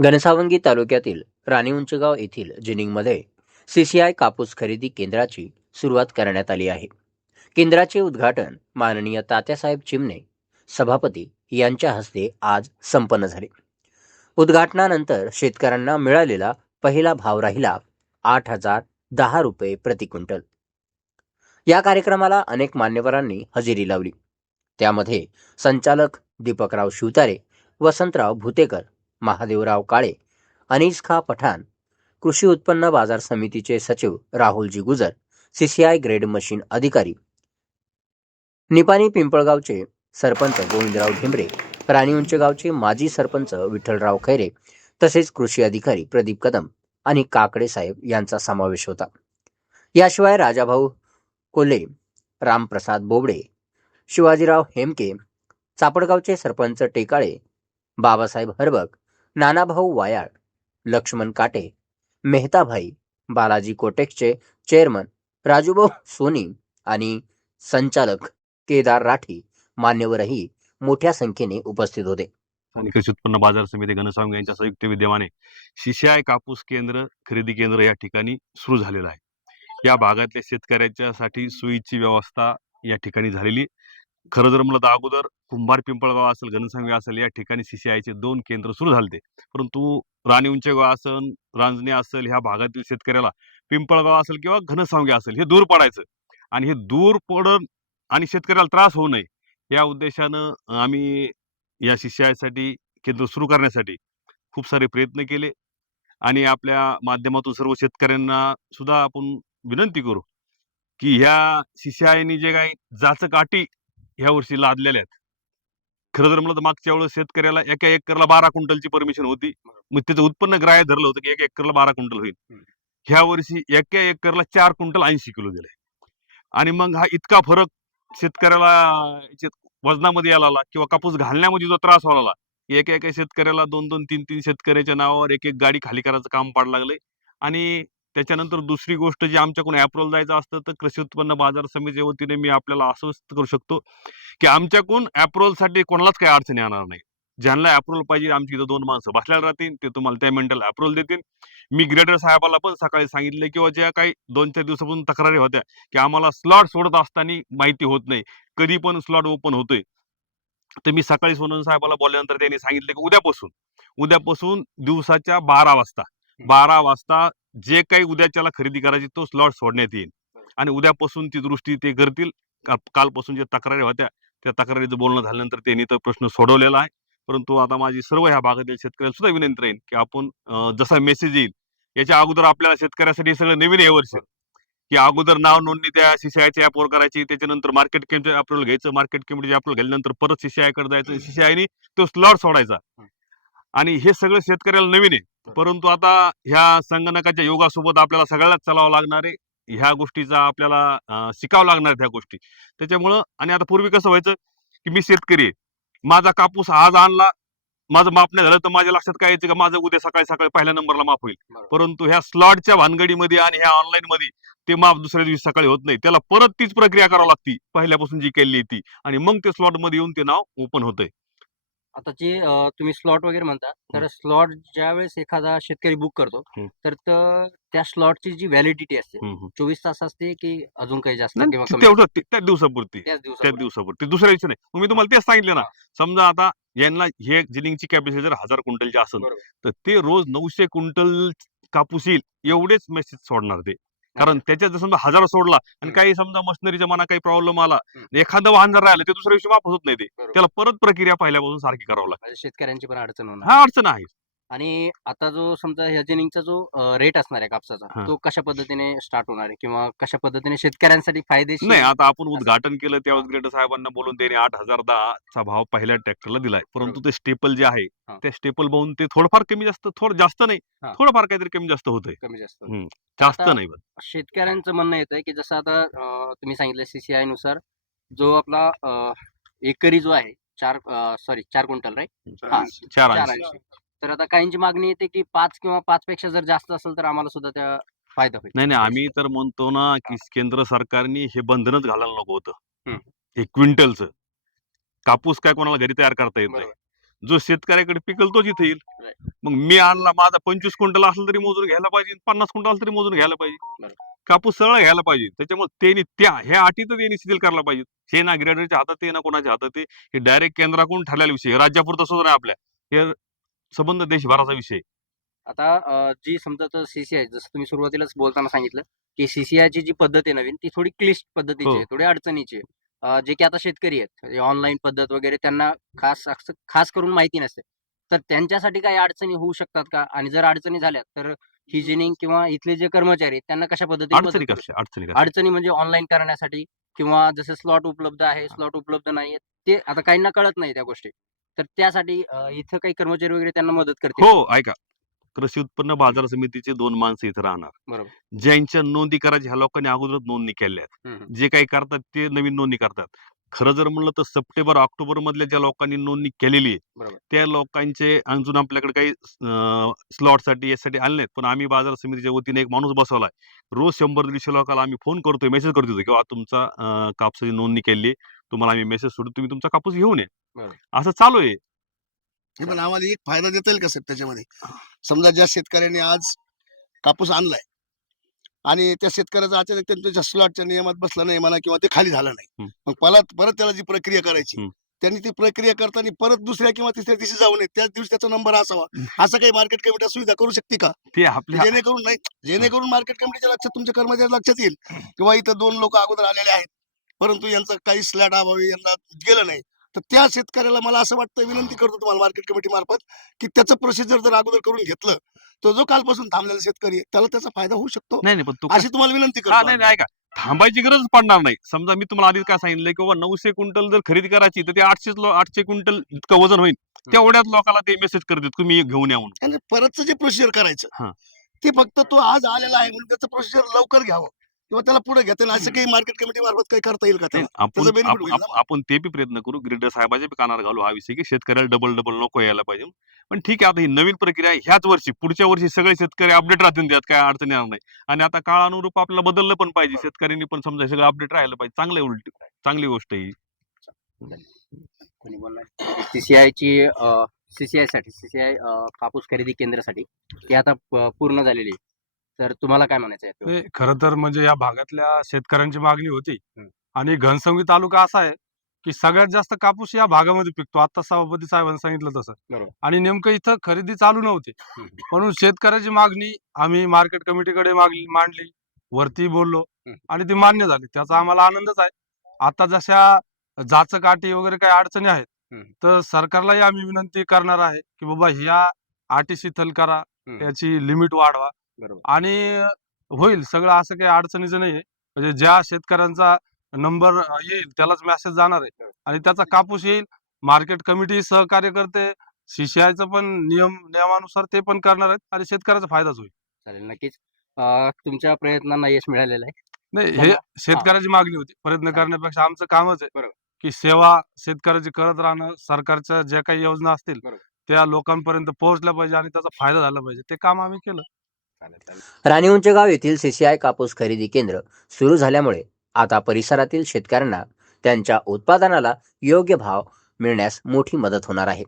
घनसावंगी तालुक्यातील राणी उंचगाव येथील जिनिंगमध्ये सीसीआय कापूस खरेदी केंद्राची सुरुवात करण्यात आली आहे. केंद्राचे उद्घाटन माननीय तात्यासाहेब चिमणे सभापती यांच्या हस्ते आज संपन्न झाले. उद्घाटनानंतर शेतकऱ्यांना मिळालेला पहिला भाव राहिला आठ हजार दहा रुपये प्रति क्विंटल. या कार्यक्रमाला अनेक मान्यवरांनी हजेरी लावली. त्यामध्ये संचालक दीपकराव शिवतारे वसंतराव भुतेकर महादेवराव काळे अनीस खा पठाण कृषी उत्पन्न बाजार समितीचे सचिव राहुलजी गुजर सीसीआय ग्रेड मशीन अधिकारी. निपाणी पिंपळगावचे सरपंच गोविंदराव ढेंबरे राणी उंचगावचे माजी सरपंच विठ्ठलराव खैरे तसेच कृषी अधिकारी प्रदीप कदम आणि काकडे साहेब यांचा समावेश होता. याशिवाय राजाभाऊ कोल्हे रामप्रसाद बोबडे शिवाजीराव हेमके चापडगावचे सरपंच टेकाळे बाबासाहेब हरबक नानाभाऊ वायाळ लक्ष्मण काटे मेहताभाई बालाजी कोटेकचे चेअरमन राजूभाऊ सोनी आणि संचालक केदार राठी मान्यवरही मोठ्या संख्येने उपस्थित होते. आणि कृषी उत्पन्न बाजार समिती घनसावंग यांच्या संयुक्त विद्यमाने शिशाय कापूस केंद्र खरेदी केंद्र या ठिकाणी सुरू झालेलं आहे. या भागातल्या शेतकऱ्याच्यासाठी सोयीची व्यवस्था या ठिकाणी झालेली खरं जर म्हणलं तर अगोदर कुंभार पिंपळगाव असेल घनसावंगी असेल या ठिकाणी सीसीआयचे दोन केंद्र सुरू झालते परंतु राणी उंचेगाव असेल रांजणे असेल ह्या भागातील शेतकऱ्याला पिंपळगाव असेल किंवा घनसावंगी असेल हे दूर पडायचं. आणि हे दूर पडण आणि शेतकऱ्याला त्रास होऊ नये या उद्देशानं आम्ही या शिष्यासाठी केंद्र सुरू करण्यासाठी खूप सारे प्रयत्न केले. आणि आपल्या माध्यमातून सर्व शेतकऱ्यांना सुद्धा आपण विनंती करू की ह्या शिष्याने जे काही जाचक अटी ह्या वर्षी लादलेल्या आहेत. खरं जर म्हणलं मागच्या वेळेस शेतकऱ्याला एका एकरला बारा क्विंटलची परमिशन होती. मग त्याचं उत्पन्न ग्राह्य धरलं होतं की एका एकरला बारा क्विंटल होईल. ह्या वर्षी एका एकरला चार क्विंटल ऐंशी किलो दिले आणि मग हा इतका फरक शेतकऱ्याला वजनामध्ये यायला लागला किंवा कापूस घालण्यामध्ये जो त्रास व्हायला एका एका शेतकऱ्याला दोन दोन तीन तीन शेतकऱ्याच्या नावावर एक एक गाडी खाली करायचं काम पाड लागलंय. आणि त्याच्यानंतर दुसरी गोष्ट जी आमच्याकडून अप्रोल जायचं असतं तर कृषी उत्पन्न बाजार समितीच्या वतीने मी आपल्याला आश्वस्त करू शकतो की आमच्याकडून अप्रोलसाठी कोणालाच काही अडचणी येणार नाही. ज्यांना अप्रोल पाहिजे आमची इथं दोन माणसं बसल्याला राहतील ते तुम्हाला त्या मिनिटाला अप्रोल देतील. मी ग्रेडर साहेबाला पण सकाळी सांगितले किंवा ज्या काही दोन चार दिवसापासून तक्रारी होत्या की आम्हाला स्लॉट सोडत असताना माहिती होत नाही कधी पण स्लॉट ओपन होतोय. तर मी सकाळी सोनन साहेबाला बोलल्यानंतर त्यांनी सांगितले की उद्यापासून उद्यापासून दिवसाच्या बारा वाजता बारा वाजता जे काही उद्याच्याला खरेदी करायची तो स्लॉट सोडण्यात येईल. आणि उद्यापासून ती दृष्टी ते करतील. कालपासून ज्या तक्रारी होत्या त्या तक्रारीचं बोलणं झाल्यानंतर त्यांनी तर प्रश्न सोडवलेला आहे. परंतु आता माझी सर्व ह्या भागातील शेतकऱ्यांना सुद्धा विनंती राहील की आपण जसा मेसेज येईल याच्या अगोदर आपल्याला शेतकऱ्यासाठी सगळं नवीन हे वर्ष. की अगोदर नाव नोंदणी त्या सीसीआयच्या ऍपवर करायची त्याच्यानंतर मार्केट कमिटी आपल्याला घ्यायचं मार्केट कमिटीचे अप्रूव्हल घ्यायल्यानंतर परत CCI जायचं सीसीआयने तो स्लॉट सोडायचा. आणि हे सगळं शेतकऱ्याला नवीन आहे. परंतु आता ह्या संगणकाच्या योगासोबत आपल्याला सगळ्यालाच चालावं लागणार आहे. ह्या गोष्टीचा आपल्याला शिकावं लागणार ह्या गोष्टी. त्याच्यामुळं आणि आता पूर्वी कसं व्हायचं की मी शेतकरी आहे. माझा कापूस आज आणला माझं माप नाही झालं तर माझ्या लक्षात काय यायचं का माझं उद्या सकाळी सकाळी पहिल्या नंबरला माप होईल. परंतु ह्या स्लॉटच्या भानगडीमध्ये आणि ह्या ऑनलाईन मध्ये ते माप दुसऱ्या दिवशी सकाळी होत नाही. त्याला परत तीच प्रक्रिया करावी लागती. पहिल्यापासून जी केली ती. आणि मग ते स्लॉटमध्ये येऊन ते नाव ओपन होतंय. आता जे तुम्ही स्लॉट वगैरे म्हणता तर स्लॉट ज्या वेळेस एखादा शेतकरी बुक करतो. तर त्या स्लॉटची जी व्हॅलिडिटी असते. चोवीस तास असते की अजून काही जास्त तेवढं त्याच दिवसापुरती. त्याच दिवसापुरती. दुसऱ्या दिवशी नाही. मी तुम्हाला तेच सांगितलं ना समजा आता यांना हे जिनिंगची कॅपॅसिटी जर हजार क्विंटलची असेल. तर ते रोज नऊशे क्विंटल कापूस येईल एवढेच मेसेज सोडणार ते. कारण त्याच्यात जर समजा हजार सोडला आणि. काही समजा मशिनरीच्या मना काही प्रॉब्लेम आला. एखादं वाहन जर राहिलं ते दुसऱ्या दिवशी वापस होत नाही ते. त्याला परत प्रक्रिया पहिल्यापासून सारखी करावं लागते म्हणजे शेतकऱ्यांची पण अडचण होणार हा अडचण आहे आणि आता जो समजा ह्या जेनिंगचा जो रेट असणार आहे कापसाचा हा. तो कशा पद्धतीने स्टार्ट होणार आहे किंवा कशा पद्धतीने शेतकऱ्यांसाठी फायदेशीर नाही आता आपण उद्घाटन केलं त्यावेळेस ग्रेटर साहेबांना बोलून त्यांनी आठ हजार दहाचा भाव पहिल्या ट्रॅक्टरला दिलाय परंतु ते स्टेपल जे आहे हा. त्या स्टेपल पाहून ते थोडंफार कमी जास्त थोडं जास्त नाही हा. थोडंफार काहीतरी कमी जास्त होतंय कमी जास्त हम्म. जास्त आता- नाही. शेतकऱ्यांचं म्हणणं येतं की जसं आता अं, तुम्ही सांगितलं सीसीआयनुसार जो आपला अं, एकरी जो आहे चार सॉरी चार क्विंटल राईट चार चार ऐंशी ऐंशी तर आता काहींची मागणी येते की पाच किंवा पाच पेक्षा जर जास्त असेल तर आम्हाला सुद्धा त्या फायदा होईल. नाही नाही आम्ही तर म्हणतो ना की केंद्र सरकारने हे बंधनच घालायला नको होतं. हम्म. हे क्विंटलचं. कापूस काय कोणाला घरी तयार करता येत नाही. बरोबर. जो शेतकऱ्याकडे पिकल तोच इथे येईल. Right. मग मी आणला माझा पंचवीस क्विंटल असलं तरी मोजून घ्यायला पाहिजे पन्नास क्विंटल असलं तरी मोजून घ्यायला पाहिजे. बरोबर. कापूस सरळ घ्यायला पाहिजे. त्याच्यामुळे त्यांनी त्या ह्या अटी तर त्यांनी शिथिल करायला पाहिजे. हे ना ग्रेडरच्या हातात आहे ना कोणाच्या हातात आहे. हे डायरेक्ट केंद्राकडून ठरलेला विषय. आहे. राज्यापुरता सुद्धा नाही आपल्या. हे संबंध देशभराचा विषय. आता जी समजा सीसीआय जसं तुम्ही सुरुवातीलाच बोलताना सांगितलं की सीसीआयची जी पद्धत आहे नवीन ती थोडी क्लिष्ट पद्धतीची हो. आहे थोडी अडचणीची आहे. जे की आता शेतकरी आहेत ऑनलाईन पद्धत वगैरे त्यांना खास खास करून माहिती नसते. तर त्यांच्यासाठी काही अडचणी होऊ शकतात का? आणि जर अडचणी झाल्या तर हिजिनिंग किंवा इथले जे कर्मचारी आहेत त्यांना कशा पद्धतीने अडचणी म्हणजे ऑनलाईन करण्यासाठी किंवा जसं स्लॉट उपलब्ध आहे स्लॉट उपलब्ध नाही ते आता काहींना कळत नाही त्या गोष्टी. तर त्यासाठी अं, इथं काही कर्मचारी वगैरे त्यांना मदत करतील हो ऐका. कृषी उत्पन्न बाजार समितीचे दोन माणसं इथे राहणार. बरोबर. ज्यांच्या नोंदी करायच्या ह्या लोकांनी अगोदरच नोंदणी केल्या आहेत हम्म, हम्म. जे काही करतात ते नवीन नोंदणी करतात. खरं जर म्हणलं तर सप्टेंबर ऑक्टोबर मधल्या ज्या लोकांनी नोंदणी केलेली आहे बरोबर. त्या लोकांचे अजून आपल्याकडे काही स्लॉटसाठी यासाठी आले नाहीत. पण आम्ही बाजार समितीच्या वतीने एक माणूस बसवलाय रोज शंभर दीडशे लोकांना आम्ही फोन करतोय मेसेज करतोय किंवा तुमचा अं, कापसाची नोंदणी केली तुम्हाला आम्ही मेसेज सोडतो तुम्ही तुमचा कापूस घेऊन बरोबर. या असं चालू आहे. हे पण आम्हाला एक फायदा देता येईल का साहेब त्याच्यामध्ये समजा ज्या शेतकऱ्याने आज कापूस आणलाय आणि त्या शेतकऱ्याचा अचानक त्यांच्या स्लॉटच्या नियमात बसला नाही म्हणा किंवा ते खाली झालं नाही. मग परत परत त्याला जी प्रक्रिया करायची. त्यांनी ती प्रक्रिया करताना परत दुसऱ्या किंवा तिसऱ्या दिवशी जाऊ नये. त्याच दिवशी त्याचा नंबर असावा. असं काही मार्केट कमिटी सुविधा करू शकते का? जेणेकरून नाही जेणेकरून मार्केट कमिटीच्या लक्षात तुमच्या कर्मचारी लक्षात येईल. किंवा इथं दोन लोक अगोदर आलेले आहेत. परंतु यांचं काही स्लॅट अभावी यांना गेलं नाही. तर त्या शेतकऱ्याला मला असं वाटतं विनंती करतो तुम्हाला मार्केट कमिटी मार्फत की त्याचं प्रोसिजर जर अगोदर करून घेतलं तर जो कालपासून थांबलेला शेतकरी आहे त्याला त्याचा फायदा होऊ शकतो. नाही नाही पण तो अशी तुम्हाला विनंती हा करतो नाही आम्ही. नाही ऐका. थांबायची गरज पडणार नाही. समजा मी तुम्हाला आधीच काय सांगितलं की बाबा नऊशे क्विंटल जर खरेदी करायची तर ते आठशे आठशे क्विंटल इतकं वजन होईल. तेवढ्याच लोकांना ते मेसेज करतात तुम्ही घेऊन या म्हणून. आणि परतचं जे प्रोसिजर हा. करायचं ते फक्त तो आज आलेला आहे म्हणून त्याचं प्रोसिजर लवकर घ्यावं. किंवा त्याला पुढे घेता येईल असं काही मार्केट कमिटी मार्फत काही करता येईल का त्याला? आपण त्याचा benefit आप- होईल आप- आपण ते बी प्रयत्न करू. ग्रेडर साहेबाच्या बी कानावर घालू. हा विषय की शेतकऱ्याला डबल डबल नको यायला पाहिजे. पण ठीक आहे आता ही नवीन प्रक्रिया आहे. ह्याच वर्षी पुढच्या वर्षी सगळे शेतकरी अपडेट राहतील त्यात काय अडचण येणार नाही. आणि आता काळानुरूप आपल्याला बदललं पण पाहिजे. शेतकऱ्यांनी पण समजा सगळं अपडेट राहायला पाहिजे. चांगलं आहे उलट चांगली गोष्ट आहे ही. कोणी बोलणार सीसीआयची सीसीआयसाठी सीसीआय कापूस खरेदी केंद्रासाठी ती आता प- पूर्ण झालेली आहे. तर तुम्हाला काय म्हणायचं आहे? ते खरं तर म्हणजे या भागातल्या शेतकऱ्यांची मागणी होती. आणि घनसंगी तालुका असा आहे की सगळ्यात जास्त कापूस या भागामध्ये पिकतो आता सभापती साहेबांनी सांगितलं तसं. आणि नेमकं इथं खरेदी चालू नव्हती. म्हणून शेतकऱ्याची मागणी आम्ही मार्केट कमिटीकडे मागली मांडली वरती बोललो. आणि ती मान्य झाली त्याचा आम्हाला आनंदच आहे आता जशा जाचक अटी वगैरे काही अडचणी आहेत. तर सरकारलाही आम्ही विनंती करणार आहे की बाबा ह्या अटी शिथिल करा हम्म. याची लिमिट वाढवा आणि होईल सगळं असं काही अडचणीचं नाहीये म्हणजे ज्या शेतकऱ्यांचा नंबर येईल त्यालाच मेसेज जाणार आहे. आणि त्याचा कापूस येईल मार्केट कमिटी सहकार्य करते सीसीआयचं पण नियम नियमानुसार ते पण करणार आहेत आणि शेतकऱ्याचा फायदाच होईल. चालेल नक्कीच. तुमच्या प्रयत्नांना यश मिळालेलं आहे. नाही हे शेतकऱ्याची मागणी होती. प्रयत्न हा. करण्यापेक्षा आमचं कामच आहे. की सेवा शेतकऱ्याची करत राहणं सरकारच्या ज्या काही योजना असतील. त्या लोकांपर्यंत पोहोचल्या पाहिजे आणि त्याचा फायदा झाला पाहिजे. ते काम आम्ही केलं. चालेल चालेल राणी उंचगाव येथील सीसीआय कापूस खरेदी केंद्र सुरू झाल्यामुळे आता परिसरातील शेतकऱ्यांना त्यांच्या उत्पादनाला योग्य भाव मिळण्यास मोठी मदत होणार आहे.